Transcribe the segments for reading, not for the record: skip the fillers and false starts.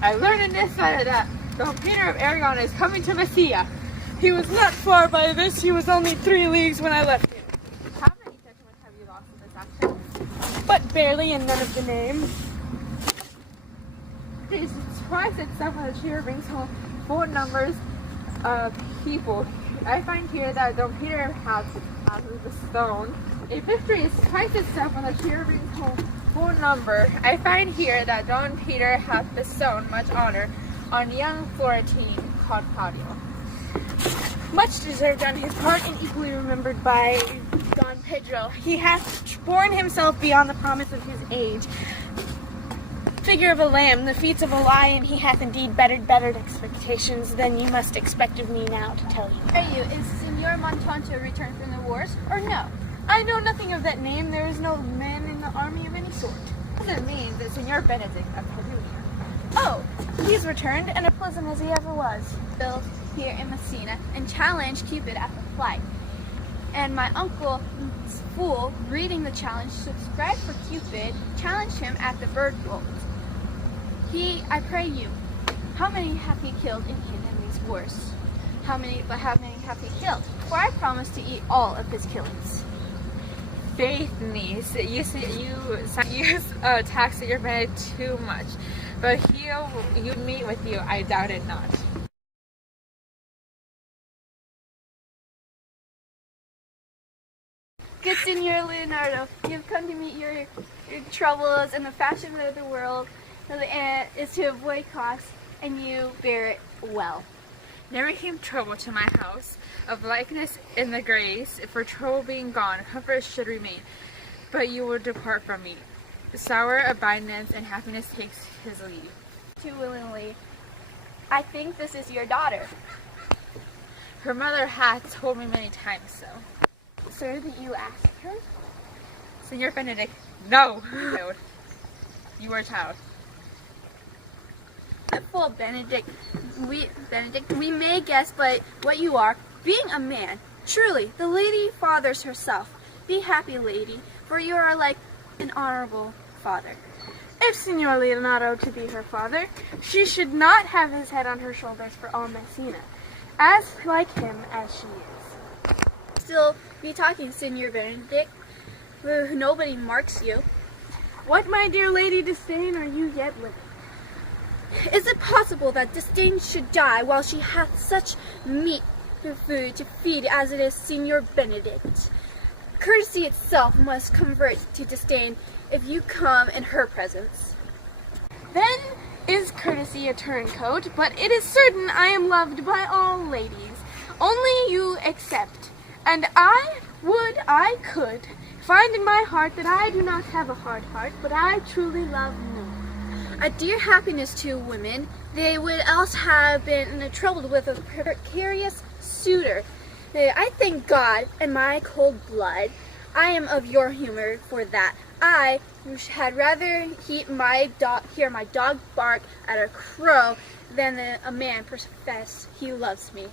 I learned in this letter that Don Peter of Aragon is coming to Messia. He was not far by this. He was only 3 leagues when I left him. How many gentlemen have you lost in this action? But barely, and none of the names. The surprise itself on the cheer brings home 4 numbers of people. I find here that Don Peter has the stone. A victory is surprise itself on the cheer brings home 4 number. I find here that Don Peter hath bestowed much honor on young Florentine called Claudio. Much deserved on his part and equally remembered by Don Pedro. He hath borne himself beyond the promise of his age. Figure of a lamb, the feats of a lion, he hath indeed bettered expectations than you must expect of me now to tell you. Are you, is Senor Montalto returned from the wars, or no? I know nothing of that name. There is no man in the army of any sort. That means that Senor Benedict of Perugia. Oh, he's returned, and as pleasant as he ever was. Built here in Messina, and challenged Cupid at the flight. And my uncle, Fool, reading the challenge, subscribed for Cupid, challenged him at the bird bolt. I pray you, how many have he killed in these wars? How many have he killed? For I promise to eat all of his killings. Faith, niece, you tax your Benedict too much, but he'll meet with you, I doubt it not. Good Senor Leonardo, you've come to meet your troubles and the fashion of the world is to avoid costs, and you bear it well. Never came trouble to my house, of likeness in the grace, for trouble being gone, comfort should remain, but you will depart from me. Sour abidance and happiness takes his leave. Too willingly. I think this is your daughter. Her mother hath told me many times so. Sir, did you ask her? Senor Benedict, no! You are a child. Fool Benedict, we may guess but what you are, being a man. Truly, the lady fathers herself. Be happy, lady, for you are like an honorable father. If Senor Leonardo to be her father, she should not have his head on her shoulders for all Messina, as like him as she is. Still be talking, Senor Benedict, nobody marks you. What, my dear lady Disdain, are you yet living? Is it possible that Disdain should die while she hath such meat food to feed as it is Senor Benedict? Courtesy itself must convert to disdain if you come in her presence. Then is courtesy a turncoat, but it is certain I am loved by all ladies, only you except, and I could find in my heart that I do not have a hard heart, but I truly love no. A dear happiness to women, they would else have been troubled with a precarious suitor. I thank God and my cold blood, I am of your humor for that. I had rather hear my dog bark at a crow than a man profess he loves me.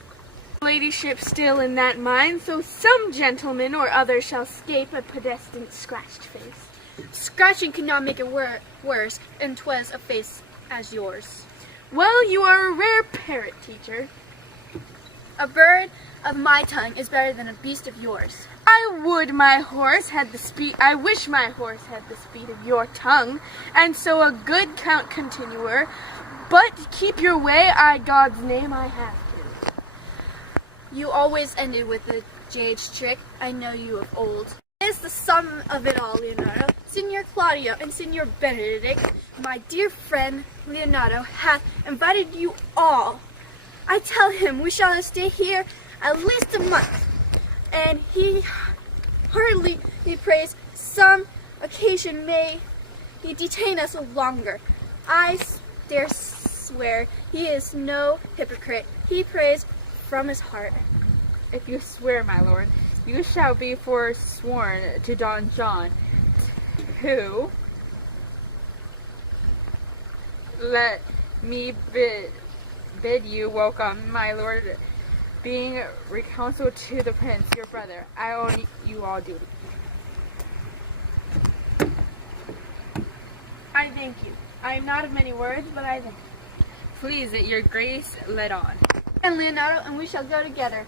Ladyship still in that mind, so some gentleman or other shall scape a pedestant scratched face. Scratching could not make it worse, and 'twas a face as yours. Well, you are a rare parrot, teacher. A bird of my tongue is better than a beast of yours. I wish my horse had the speed of your tongue, and so a good count continuer. But keep your way, God's name I have to. You always ended with the jade's trick. I know you of old. It is the sum of it all, Leonardo. Senor Claudio and Senor Benedict, my dear friend Leonardo, hath invited you all. I tell him we shall stay here at least a month, and he heartily prays some occasion may he detain us longer. I dare swear he is no hypocrite. He prays from his heart. If you swear, my lord, you shall be forsworn to Don John, who, let me bid you welcome, my lord, being reconciled to the prince, your brother. I owe you all duty. I thank you. I am not of many words, but I thank you. Please, your grace, let on. And Leonardo, and we shall go together.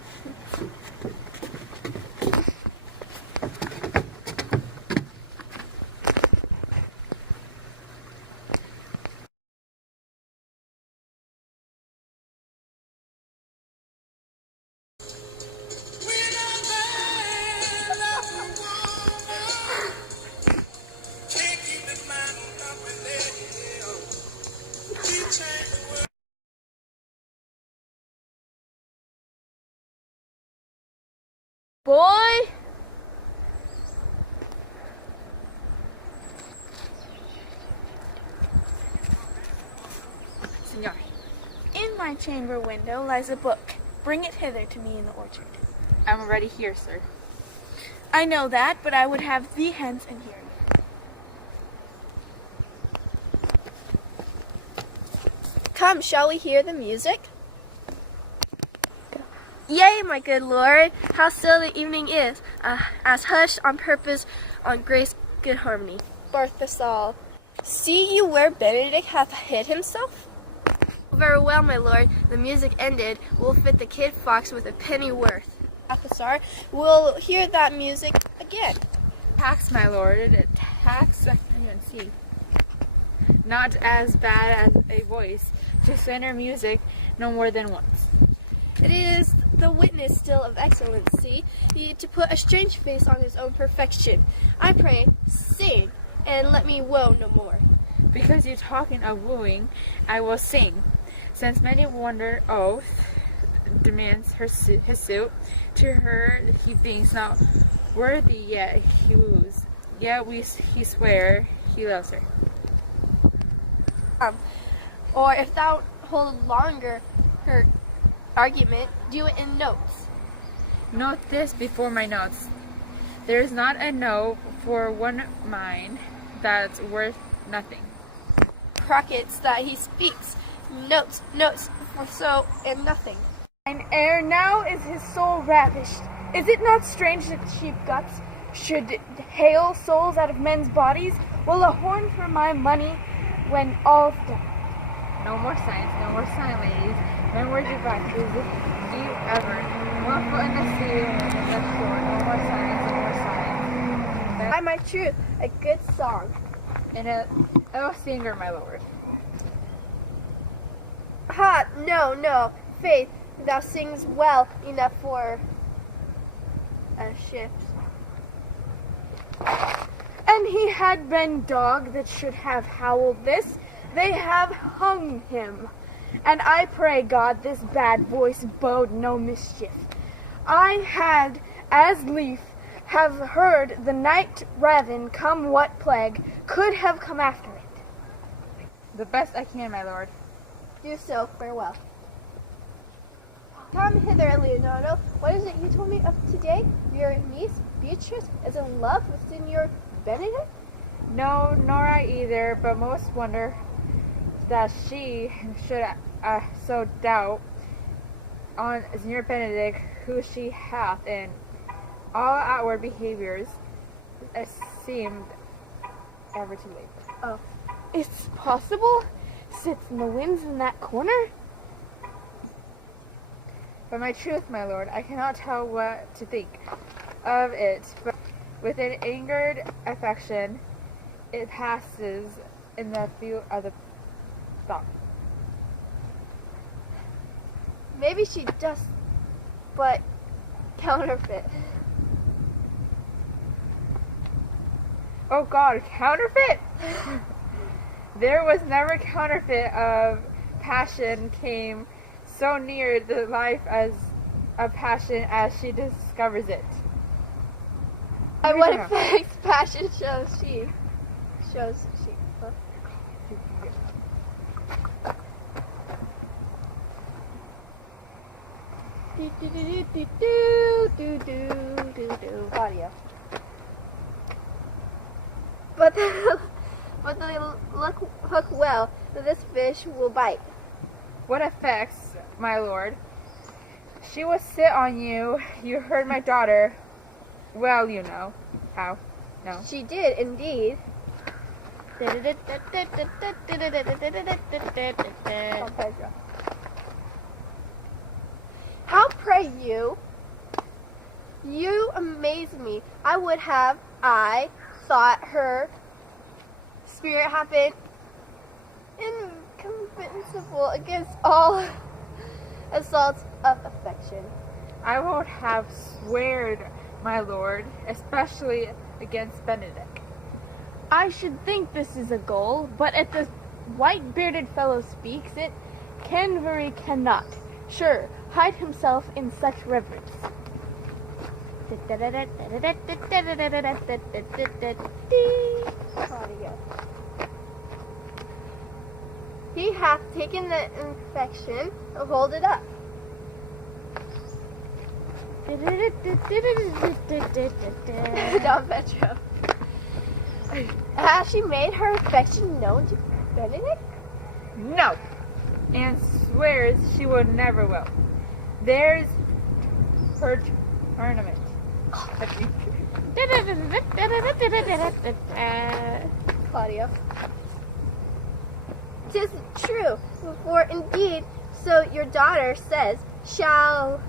Boy! Senor. In my chamber window lies a book. Bring it hither to me in the orchard. I'm already here, sir. I know that, but I would have thee hence and hear me. Come, shall we hear the music? Yea, my good lord, how still the evening is, as hushed on purpose on grace good harmony. Barthasal, see you where Benedict hath hid himself? Very well, my lord, the music ended, we'll fit the kid fox with a penny worth. Balthasar, we'll hear that music again. Tax, my lord, tax, I can't even see. Not as bad as a voice, just enter music no more than once. It is the witness still of excellency, to put a strange face on his own perfection. I pray, sing, and let me woe no more. Because you're talking of wooing, I will sing. Since many wonder oath demands his suit, to her he thinks not worthy, yet he woos. Yet he swear he loves her. Or if thou hold longer her argument, do it in notes. Note this before my notes. There is not a note for one mind that's worth nothing. Crockets that he speaks, notes, for so and nothing. And ere now is his soul ravished. Is it not strange that sheep guts should hail souls out of men's bodies? Will a horn for my money when all's done? No more signs, ladies. Men were devices, deep ever. One foot in the sea, and the shore. No more signs. By my truth, a good song. And a singer, my lord. Ha, no, faith, thou sings well enough for a shift. And he had been dog that should have howled this. They have hung him. And I pray God this bad voice bode no mischief. I had as lief have heard the night raven come what plague could have come after it. The best I can, my lord. Do so, farewell. Come hither, Leonardo. What is it you told me of today? Your niece, Beatrice, is in love with Signor Benedict? No, nor I either, but most wonder that she should so doubt on Signor Benedict, who she hath in all outward behaviors seemed ever too late. Oh, it's possible? Sits in the winds in that corner? But my truth, my lord, I cannot tell what to think of it, but with an angered affection, it passes in the view of the thought. Maybe she just but counterfeit. Oh God, counterfeit? There was never counterfeit of passion came so near the life as of passion as she discovers it. And what effects passion shows she? Huh? Audio. But the hook well, that this fish will bite. What effects, my lord? She will sit on you. You heard my daughter. Well, you know how. No. She did indeed. Oh, Pedro. How pray you? You amaze me. I thought her spirit had been invincible against all assaults of affection. I would have sweared, my lord, especially against Benedict. I should think this is a goal, but if the white-bearded fellow speaks it, Canvery cannot, sure, hide himself in such reverence. Claudia. He hath taken the infection and hold it up. Don Petro. Has she made her affection known to Benedict? No, and swears she would never will. There's her tournament. Claudia. 'Tis true, for indeed, so your daughter says, shall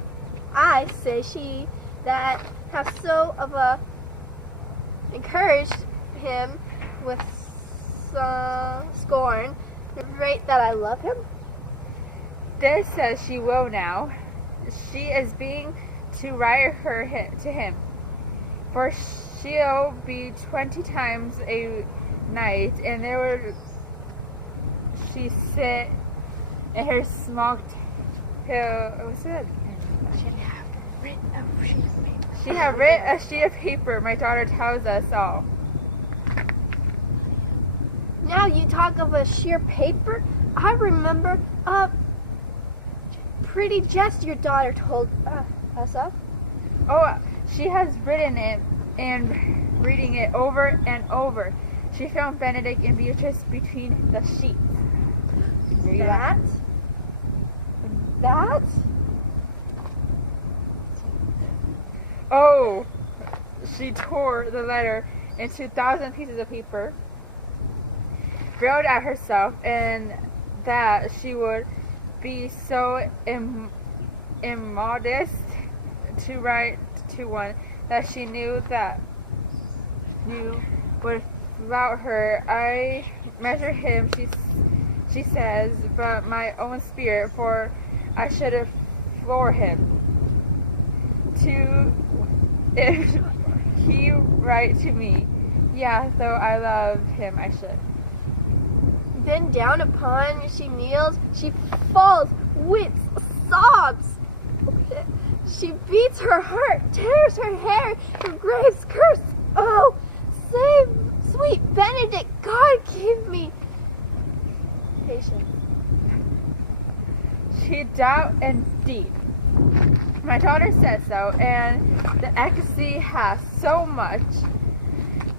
I say she that have so of a encouraged him with scorn, rate that I love him? This says she will now. She is being to write to him, for she'll be 20 times a night, and there will she sit in her small what's it? She have writ a sheet of paper. My daughter tells us all. Now you talk of a sheer paper. I remember a pretty jest your daughter told us of. Oh, she has written it and reading it over and over. She found Benedict and Beatrice between the sheets. That? Oh, she tore the letter into 1,000 pieces of paper, growled at herself, and that she would be so immodest to write to one that she knew would flout her. I measure him, she says, but my own spirit, for I should have floor him. If he write to me, yeah, though I love him, I should. Then down upon she kneels, she falls, weeps, sobs. She beats her heart, tears her hair, and graves curse. Oh, save sweet Benedict, God give me patience. She doubt and deep. My daughter says so, and the ecstasy has so much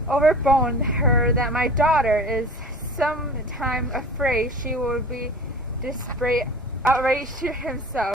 overborne her that my daughter is sometime afraid she will be outraged to himself.